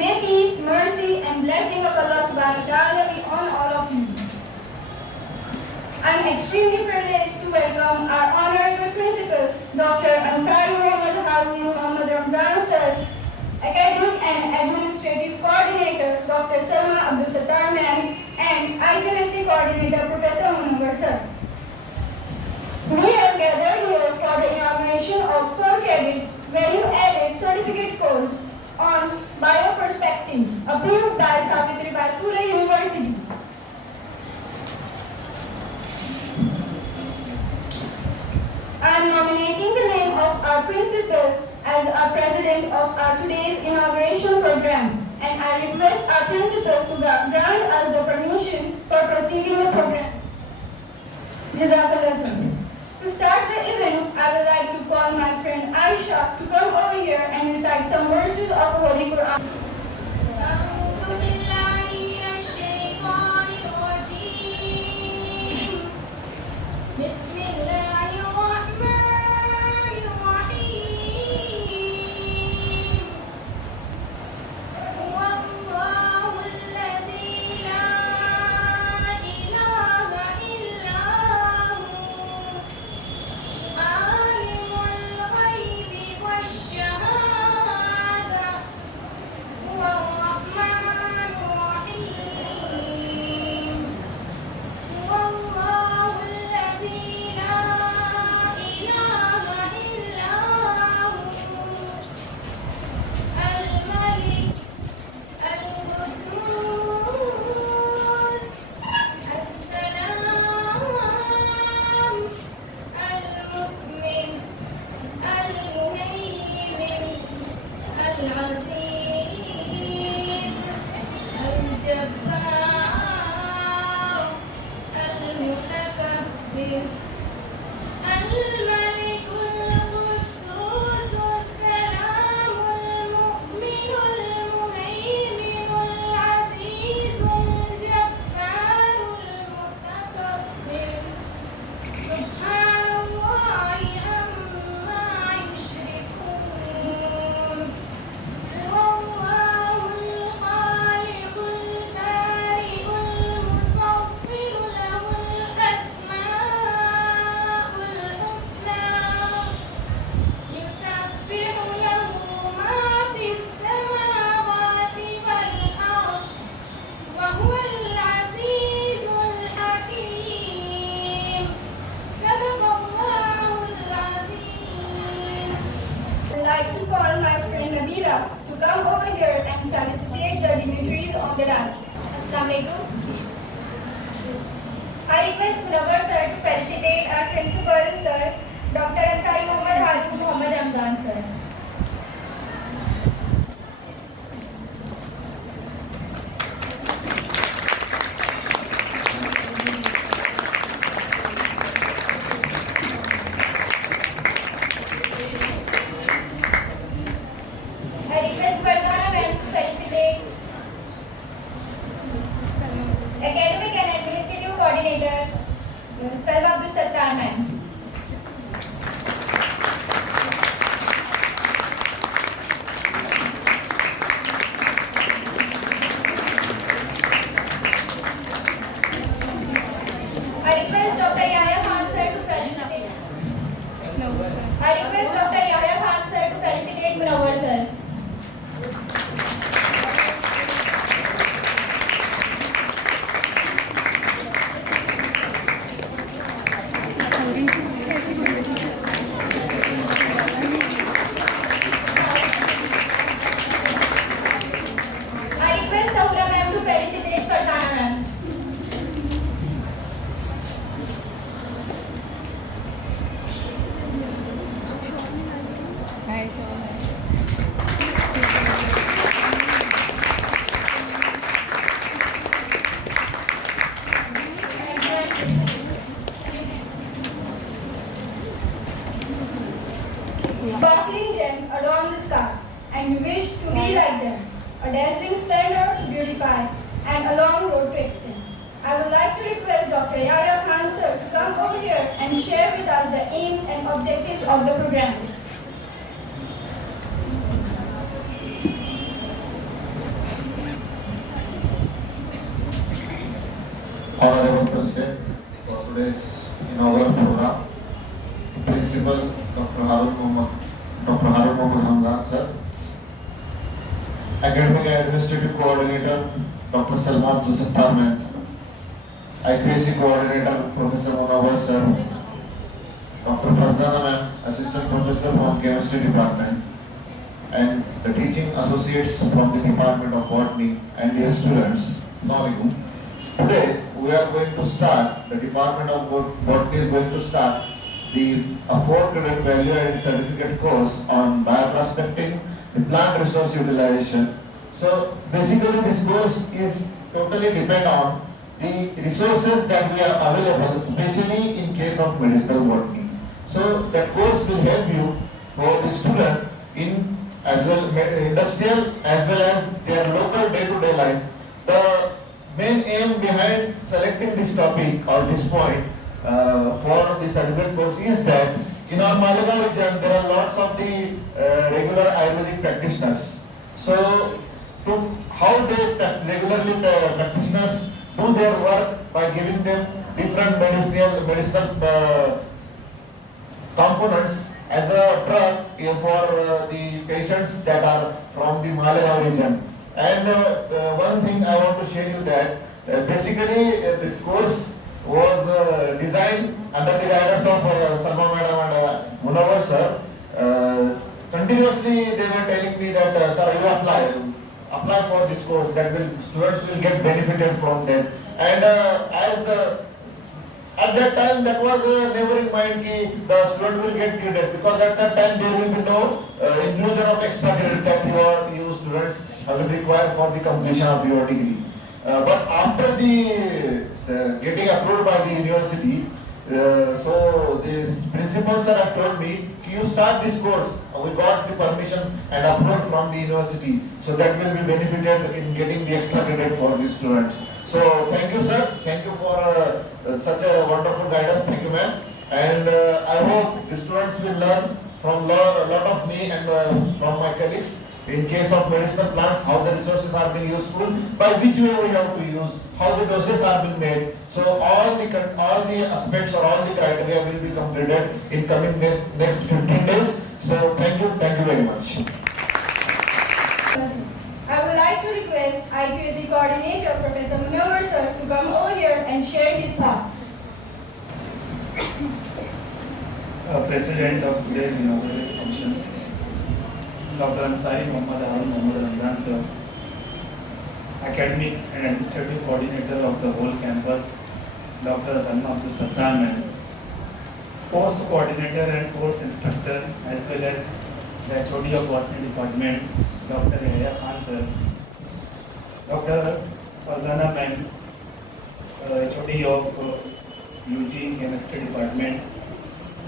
May peace, mercy, and blessing of Allah subhanahu wa ta'ala be on all of you. I am extremely privileged to welcome our honorable principal, Dr. Ansari Muhammad Harun Muhammad Ramzan Sir, Academic and Administrative Coordinator, Dr. Salma Abdul Sattar Ma'am, and IQAC Coordinator, Professor Munawar Sir. We have gathered here for the inauguration of 4-credit value-added certificate course on bioperspectives approved by Savitribai Phule University. I am nominating the name of our principal as our president of our today's inauguration program, and I request our principal to grant us the permission for proceeding the program. Jazakallah sir. To start the event, I would like to call my friend Aisha to come over here and recite some verses of the Holy Quran. To come over here and felicitate the dignitaries on the dance. Assalamualaikum. I request Munawar sir to felicitate our principal sir, Dr. Ansari Muhammad Harun Muhammad Ramzan sir. Academic and Administrative Coordinator, Salma Abdul Sattar Ma'am. I request Dr. Yahya Khan sir to felicitate. I request Dr. Yahya Khan sir to felicitate Munawar sir. Sparkling gems adorn the sky, and you wish to be like them. A dazzling splendor to beautify, and a long road to extend. I would like to request Dr. Yahya Khan sir to come over here and share with us the aims and objectives of the program. Honorable President, for today's inaugural program, Principal Dr. Harun Mohammad Hamdan, sir, Academic and Administrative Coordinator, Dr. Salman Joseph Tarman, IQAC Coordinator, Professor Munawar, sir, Dr. Farzana ma'am, Assistant Professor from Chemistry Department, and the teaching associates from the Department of Botany and dear students. Assalamualaikum. Today we are going to start, the Department of Botany is going to start the 4-credit value added certificate course on bioprospecting, the plant resource utilization. So basically this course is totally depend on the resources that we are available, especially in case of medicinal botany. So that course will help you for the student in as well industrial as well as their local day-to-day life. The main aim behind selecting this topic or this point for the certificate course is that in our Malegaon region there are lots of the regular Ayurvedic practitioners. So to how they regularly practitioners do their work by giving them different medicinal components as a drug for the patients that are from the Malegaon region. And one thing I want to share you that basically this course was designed under the guidance of Salma madam and Munawar sir. Continuously they were telling me that sir, you apply for this course, that will students will get benefited from them. And at that time that was never in mind that the student will get graded, because at that time there will be no inclusion of extra credit that you students will require for the completion of your degree. But after the getting approved by the university, so the principal sir have told me, you start this course. We got the permission and approval from the university, so that will be benefited in getting the extra credit for the students. So thank you sir, thank you for such a wonderful guidance, thank you ma'am. And I hope the students will learn from lot of me and from my colleagues in case of medicinal plants, how the resources are being useful, by which way we have to use, how the doses are being made. So all the aspects or all the criteria will be completed in coming next 15 days. So thank you very much. I would like to request IQAC coordinator Professor Munawar sir to come over here and share his thoughts. President of today's inaugural functions, Dr. Ansari Muhammad Harun Mohammad Hamdan sir, Academic and Administrative Coordinator of the whole campus, Dr. Salma Abdul Sattar ma'am, Course Coordinator and Course Instructor, as well as the HOD of Botany Department, Dr. Yahya Khan sir, Dr. Farzana ma'am, HOD of UG Chemistry Department,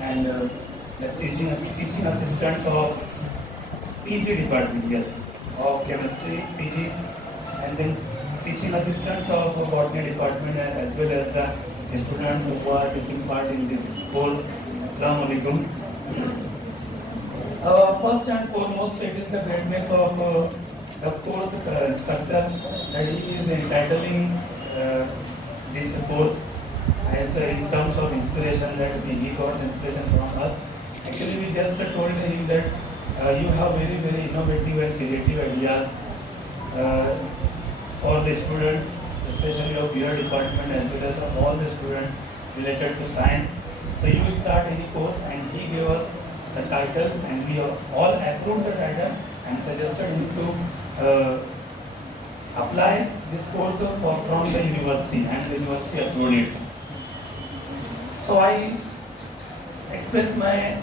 and the teaching assistants of PG department, yes, of chemistry, PG, and then teaching assistants of botany department, as well as the students who are taking part in this course. Assalamu alaikum. First and foremost, it is the greatness of the course instructor that he is entitling this course as in terms of inspiration, that he got inspiration from us. Actually, we just told him that you have very innovative and creative ideas for the students, especially of your department, as well as of all the students related to science. So you start any course, and he gave us the title, and we all approved the title and suggested him to apply this course from the university, and the university approved it. So I express my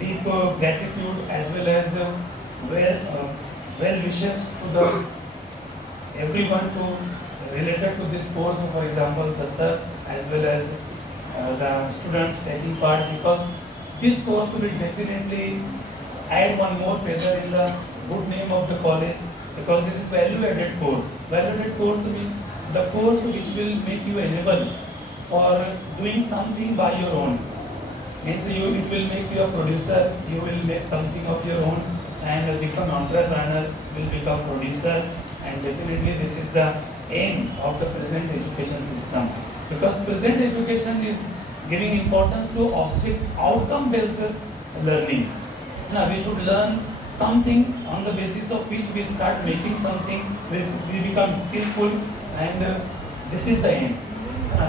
deep gratitude as well as well wishes to the everyone to related to this course. For example, the sir as well as the students taking part, because this course will definitely add one more feather in the good name of the college, because this is value-added course. Value-added course means the course which will make you enable for doing something by your own. Means it will make you a producer, you will make something of your own, and become entrepreneur, will become producer, and definitely this is the aim of the present education system. because present education is giving importance to object outcome based learning. Now we should learn something on the basis of which we start making something, we become skillful, and this is the aim.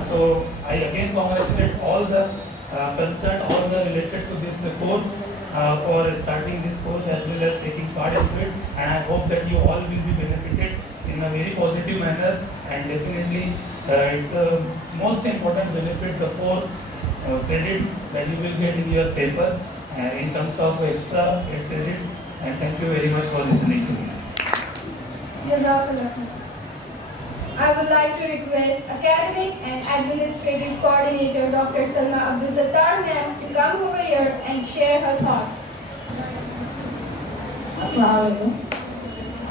So I again congratulate all the concerned, all the related to this course for starting this course as well as taking part into it, and I hope that you all will be benefited in a very positive manner, and definitely it's most important benefit, the 4 credits that you will get in your paper in terms of extra 8 credits, and thank you very much for listening to me. Jazakallah. I would like to request Academic and Administrative Coordinator Dr. Salma Abdul Sattar ma'am to come over here and share her thoughts. Assalamualaikum,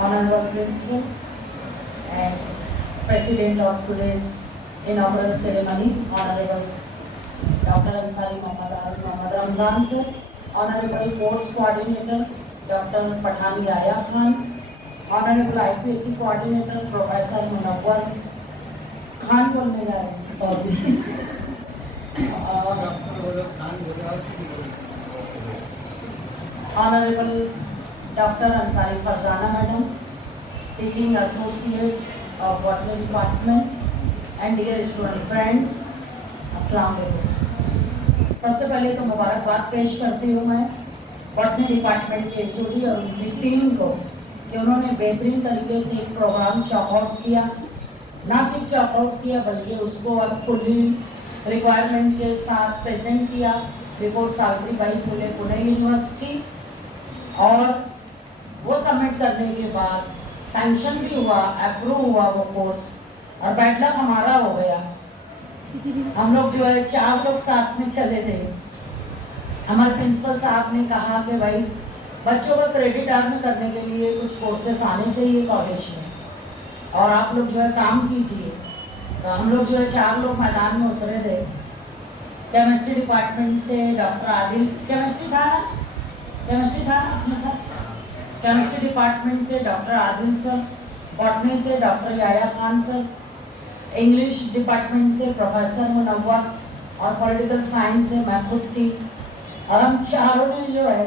Honorable Principal and President of today's inaugural ceremony, Honorable Dr. Ansari Mohammad Ramzan sir, Honorable Course Coordinator Dr. Pathan Yahya Khan, Honorable IPSC Coordinator Professor Munawwar Khan बोलने जा रहे हैं, sorry. Honorable Dr. Ansari Farzana Madam, Teaching Associates of Botany Department, and dear student friends, अस्सलाम वालेकुम। सबसे पहले तो मुबारकबाद पेश करती हूँ मैं बॉटनी डिपार्टमेंट के एचओडी और उनकी टीम को कि उन्होंने बेहतरीन तरीके से एक प्रोग्राम चॉकआउट किया, ना सिर्फ चॉकआउट किया बल्कि उसको अब फुली रिक्वायरमेंट के साथ प्रेजेंट किया बिफोर सावित्रीबाई फुले पुणे यूनिवर्सिटी, और वो सबमिट करने के बाद सैंक्शन भी हुआ, अप्रूव हुआ वो कोर्स, और बैड लक हमारा हो गया। हम लोग जो है 4 लोग साथ में चले थे। हमारे प्रिंसिपल साहब ने कहा कि भाई बच्चों को क्रेडिट अर्न करने के लिए कुछ कोर्सेस आने चाहिए कॉलेज में, और आप लोग जो है काम कीजिए। तो हम लोग जो है 4 लोग मैदान में उतरे थे। केमिस्ट्री डिपार्टमेंट से डॉक्टर आदिल, केमिस्ट्री था अपने साथ, केमिस्ट्री डिपार्टमेंट से डॉक्टर आदिल सर, बॉटनी से doctor Yahya Khan sir, English department से प्रोफेसर मुनव्वर, और पॉलिटिकल साइंस से मैं खुद थी, और हम चारों ने जो है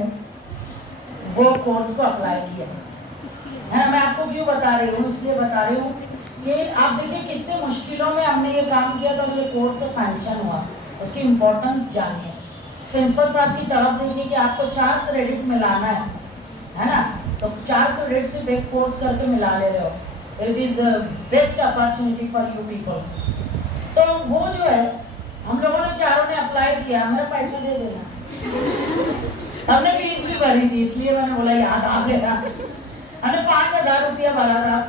वो कोर्स को अप्लाई किया है। मैं आपको क्यों बता रही हूँ, इसलिए बता रही हूँ कि आप देखिए कितने मुश्किलों में हमने ये काम किया तो ये कोर्स से सैंक्शन हुआ, उसकी इम्पोर्टेंस जानिए। प्रिंसिपल साहब की तरफ देखिए कि आपको 4 क्रेडिट मिलाना है ना, तो 4 क्रेडिट से एक कोर्स करके मिला ले रहे हो, it is best opportunity for you people. तो वो जो है हम लोगों ने चारों ने अप्लाई किया, मेरा पैसा दे देना, हमने फीस भी भरी थी, इसलिए मैंने बोला याद आ गया। हमने 5000 रुपया भरा था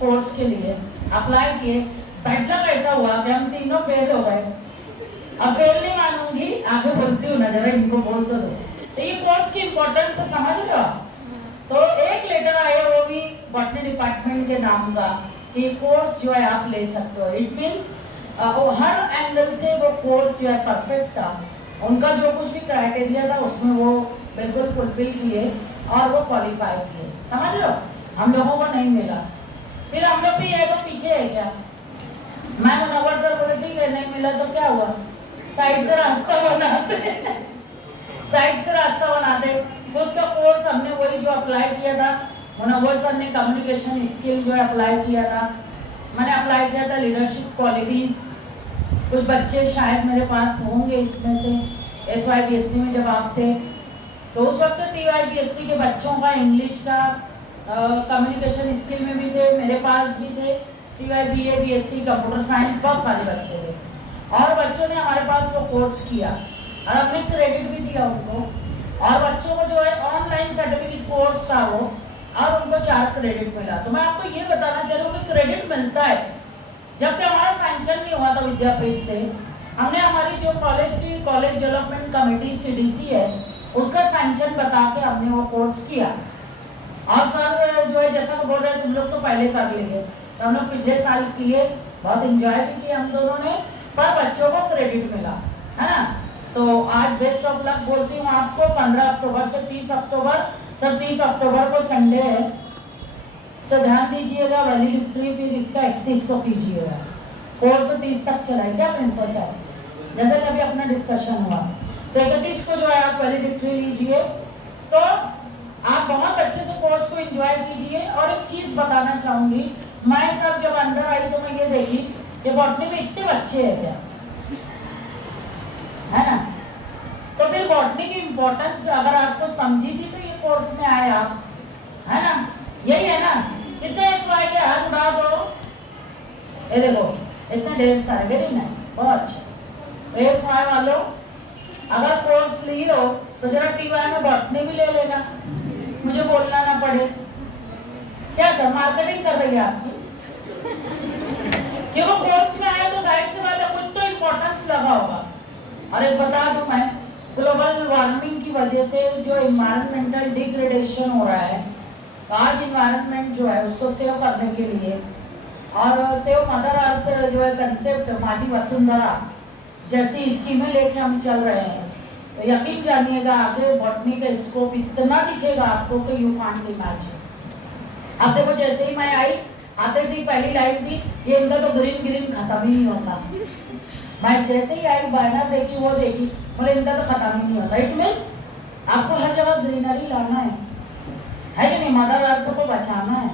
कोर्स के लिए, अप्लाई किए। बैड लक ऐसा हुआ कि हम तीनों फेल हो गए। अब फेल नहीं मानूंगी, आगे बोलती हूँ ना, जरा इनको बोल तो दो। तो ये कोर्स की इम्पोर्टेंस है, समझ रहे हो आप? तो एक लेटर आया वो भी बॉटनी डिपार्टमेंट के नाम का कि कोर्स जो है आप ले सकते हो। इट मीन्स हर एंगल से वो कोर्स जो है परफेक्ट था, उनका जो कुछ भी क्राइटेरिया था उसमें वो बिल्कुल फुलफिल किए और वो क्वालिफाई किए, समझ लो। हम लोगों को नहीं मिला, फिर हम लोग भी है तो पीछे है क्या। मैं मुनव्वर सर बोले ठीक है नहीं मिला तो क्या हुआ, साइड से रास्ता बनाते साइड से रास्ता बनाते। खुद का कोर्स हमने वही जो अप्लाई किया था, मुनव्वर सर ने कम्युनिकेशन स्किल जो है अप्लाई किया था, मैंने अप्लाई किया था लीडरशिप क्वालिटीज़। कुछ बच्चे शायद मेरे पास होंगे इसमें से SYBSC में जब आप थे, तो उस वक्त TYBSC के बच्चों का इंग्लिश का कम्युनिकेशन स्किल में भी थे, मेरे पास भी थे। TYBA BSc कंप्यूटर साइंस बहुत सारे बच्चे थे, और बच्चों ने हमारे पास वो कोर्स किया और हमने क्रेडिट भी दिया उनको, और बच्चों को जो है ऑनलाइन सर्टिफिकेट कोर्स था वो, और उनको 4 क्रेडिट मिला। तो मैं आपको ये बताना चाह रही हूँ कि क्रेडिट मिलता है। जबकि हमारा सैंक्शन नहीं हुआ था विद्यापीठ से, हमने हमारी जो कॉलेज की कॉलेज डेवलपमेंट कमेटी CDC है उसका सैंक्शन बता के हमने वो कोर्स किया। और सर जो है जैसा वो बोल रहे तुम लोग तो पहले कर लेंगे, तो हम लोग पिछले साल किए, बहुत इंजॉय भी किया हम दोनों ने, पर बच्चों को क्रेडिट मिला, है ना। तो आज बेस्ट ऑफ लक बोलती हूँ आपको। 15 अक्टूबर से 30 अक्टूबर, सर 30 अक्टूबर को संडे है, तो ध्यान दीजिएगा, वैलिडिटी फिर इसका 31 को कीजिएगा, कोर्स 30 तक चला है क्या प्रिंसिपल साहब, जैसे कि अभी अपना डिस्कशन हुआ। तो 31 को जो है आप वैलिडिक्टरी लीजिए, तो आप बहुत अच्छे से कोर्स को एंजॉय कीजिए। और एक चीज बताना चाहूंगी, मैं सब जब अंदर आई तो मैं ये देखी कि बॉटनी में इतने बच्चे हैं क्या, है ना। तो फिर बॉटनी की इम्पोर्टेंस अगर आपको समझी थी तो ये कोर्स में आए आप, है ना। यही है ना, कितने SY के हाथ उठा दो, ये देखो इतने ढेर सारे, वेरी नाइस, बहुत अच्छा। SY वालों अगर कोर्स ली हो तो जरा TY में बॉटनी भी ले लेना, मुझे बोलना ना पड़े। क्या सर मार्केटिंग कर रही है आपकी? क्योंकि कोर्स में आए तो जाहिर सी बात है कुछ तो इम्पोर्टेंस लगा होगा। और एक बता दूं मैं, ग्लोबल वार्मिंग की वजह से जो इन्वायरमेंटल डिग्रेडेशन हो रहा है, आज इन्वायरमेंट जो है उसको सेव करने के लिए और सेव मदर अर्थ जो है कंसेप्ट माजी वसुंधरा जैसी स्कीमें लेके हम चल रहे हैं, तो यकीन जानिएगा आगे बॉटनी का स्कोप इतना दिखेगा आपको कि यू कांट इमेजिन। अब देखो जैसे ही मैं आई, आते से ही पहली लाइन थी, ये इनका तो ग्रीन ग्रीन खत्म ही नहीं होता। मैं जैसे ही आई बैनर देखी वो देखी, बोले इनका तो खत्म ही नहीं होता। इट मीन्स आपको हर जगह ग्रीनरी लाना है कि नहीं, मदर अर्थ को बचाना है।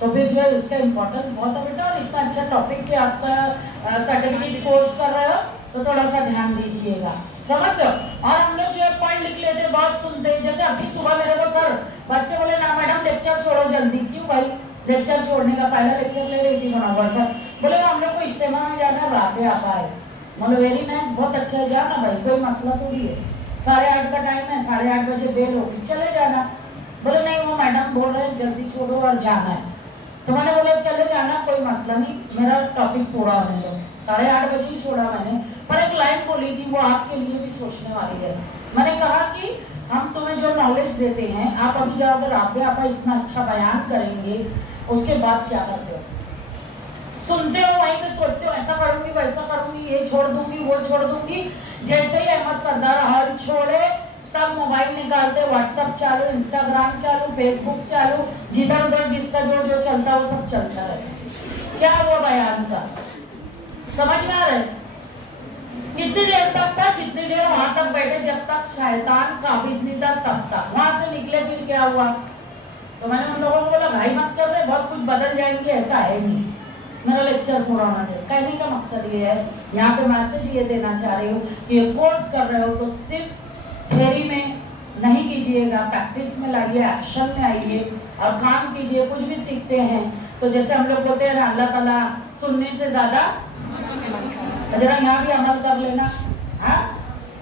तो फिर जो है उसका इम्पोर्टेंस बहुत है बेटा। और इतना अच्छा टॉपिक पे आपका सर्टिफिकेट कोर्स कर रहे हो तो थोड़ा सा ध्यान दीजिएगा, समझ लो। और हम लोग जो है पॉइंट लिख लेते, बहुत सुनते हैं। जैसे अभी सुबह मेरे को सर बच्चे बोले ना मैडम लेक्चर छोड़ो जल्दी। क्यों भाई? लेक्चर छोड़ने का पहला लेक्चर ले रही थी मनोहर सर, बोले हम लोग को इज्तिमा में जाना है, रात में आता है। बोले वेरी नाइस, बहुत अच्छा है, जाना भाई, कोई मसला थोड़ी है। 8:30 का टाइम है, 8:30 बजे बेल होगी, चले जाना। बोले नहीं वो मैडम बोल रहे हैं जल्दी छोड़ो और जाना है। तो मैंने बोला चले जाना, कोई मसला नहीं, मेरा टॉपिक पूरा होने दो। 8:30 बजे ही छोड़ा मैंने, पर एक लाइन बोली थी वो आपके लिए भी सोचने वाली है। मैंने कहा कि हम तुम्हें जो नॉलेज देते हैं, आप अभी जाओगे राफिया आपा इतना अच्छा बयान करेंगे, उसके बाद क्या करते हो? सुनते हो, वहीं पे सोचते हो ऐसा करूंगी वैसा करूंगी, ये छोड़ दूंगी वो छोड़ दूंगी। जैसे ही अहमद सरदार हर छोड़े, सब मोबाइल निकालते, व्हाट्सएप चालू, इंस्टाग्राम चालू, फेसबुक चालू, जिधर उधर जिसका जो जो चलता वो सब चलता रहे। क्या वो बयान था, समझ में आ रहा है? कितनी देर तक था? जितनी देर वहां तक बैठे जब तक शैतान काबिज नहीं था तब तक। वहां से निकले फिर क्या हुआ? तो मैंने उन लोगों को बोला भाई मत कर रहे, बहुत कुछ बदल जाएंगे, ऐसा है नहीं। मेरा लेक्चर पूरा होना चाहिए। कहने का मकसद ये है, यहाँ पे मैसेज ये देना चाह रही हूँ कि ये कोर्स कर रहे हो तो सिर्फ थ्योरी में नहीं कीजिएगा, प्रैक्टिस में लाइए, एक्शन में आइए और काम कीजिए। कुछ भी सीखते हैं तो जैसे हम लोग बोलते हैं ना, अल्लाह ताला सुनने से ज्यादा, जरा यहाँ भी अमल कर लेना। हाँ,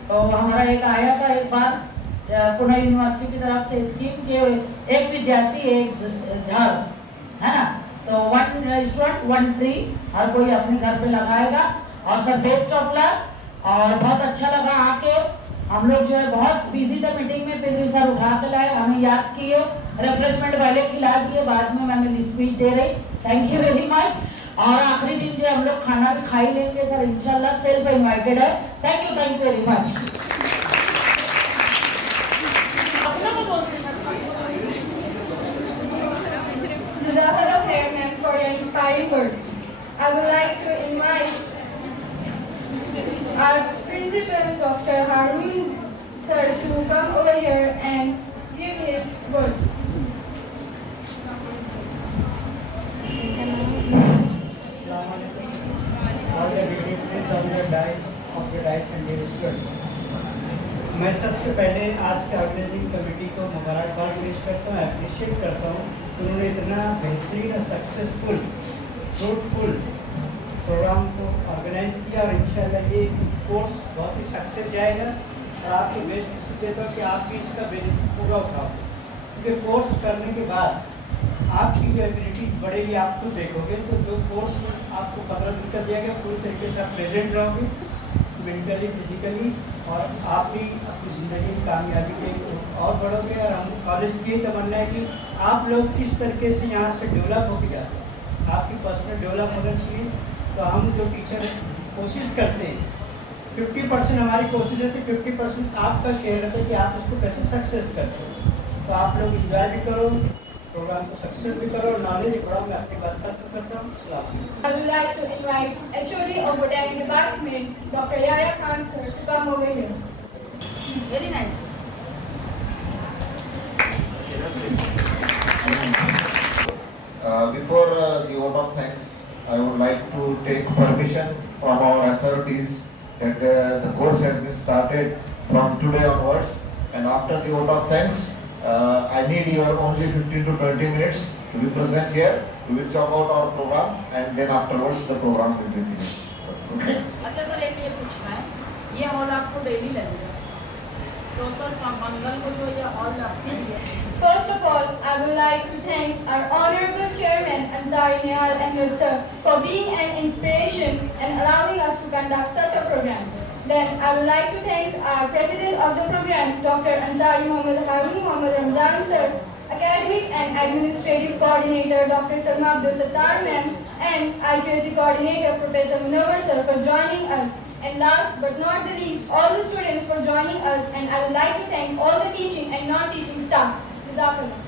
तो हमारा एक आया था एक बार पुणे यूनिवर्सिटी की तरफ से स्कीम के, एक विद्यार्थी एक झाड़, है ना, तो 1 स्टूडेंट 1 ट्री हर कोई अपने घर पे लगाएगा। और सर बेस्ट ऑफ लक। और बहुत अच्छा लगा आके, हम लोग जो है बहुत बिजी थे मीटिंग में, फिर भी सर उठा के लाए, हमें याद किए, रिफ्रेशमेंट पहले खिला दिए, बाद में मैंने स्पीच दे रही। Thank you very much. और आखिरी दिन जो हम लोग खाना भी खा ही लेंगे सर इंशाल्लाह, सेल्फ इनवाइटेड है। Thank you very much. Jazakallah khair, ma'am, for your inspiring words. I would like to invite our principal, Dr. Harun sir, to come over here and give his words. मैं सबसे पहले आज के organising committee को मुबारकबाद पेश करता हूँ, अप्रिशिएट करता हूँ। उन्होंने इतना बेहतरीन और सक्सेसफुल फ्रूटफुल प्रोग्राम को ऑर्गेनाइज किया और इंशाल्लाह ये कोर्स बहुत ही सक्सेस जाएगा। और आपको बेस्ट देता हूँ कि आप भी इसका बेनिफिट पूरा उठाओ, क्योंकि कोर्स करने के बाद आपकी जो एबिलिटी बढ़ेगी, आप खुद देखोगे। तो जो कोर्स में आपको 15 दिन दिया गया, पूरी तरीके से आप प्रेजेंट रहोगे मेंटली फिजिकली, और आप भी अपनी ज़िंदगी में कामयाबी के और बढ़ोगे। और हम कॉलेज की ये तमन्ना है कि आप लोग किस तरीके से यहाँ से डेवलप होके जाते हैं, आपकी पर्सनल डेवलप होना चाहिए। तो हम जो टीचर कोशिश करते हैं, 50% हमारी कोशिश होती है, 50% आपका शेयर रहता है कि आप उसको कैसे सक्सेस करते हो। तो आप लोग इंजॉय भी करो, प्रोग्राम को सक्सेस भी करो और नॉलेज बढ़ाओ। मैं अपनी बात खत्म करता हूँ। सलाम। I would like to invite HOD of Botanic Department, Dr. Yahya Khan sir, to come over here. Very nice. Before the vote of thanks, I would like to take permission from our authorities that the course has been started from today onwards, and after the vote of thanks, I need your only 15 to 20 minutes to be present here. We will talk out our program, and then afterwards the program will be finished. Okay? अच्छा सर, एक ये पूछना है, ये हॉल आपको डेली लगेगा तो सर मंगल को जो ये हॉल आपके लिए First of all, I would like to thank our Honorable Chairman Ansari Nihal Ahmed sir for being an inspiration and allowing us to conduct such a program. Then I would like to thank our President of the program, Dr. Ansari Muhammad Harun Muhammad Ramzan sir, Academic and Administrative Coordinator, Dr. Salma Abdul Sattar ma'am, and IQAC Coordinator, Professor Munawar sir, for joining us. And last but not the least, all the students for joining us, and I would like to thank all the teaching and non-teaching staff. Jazakallah.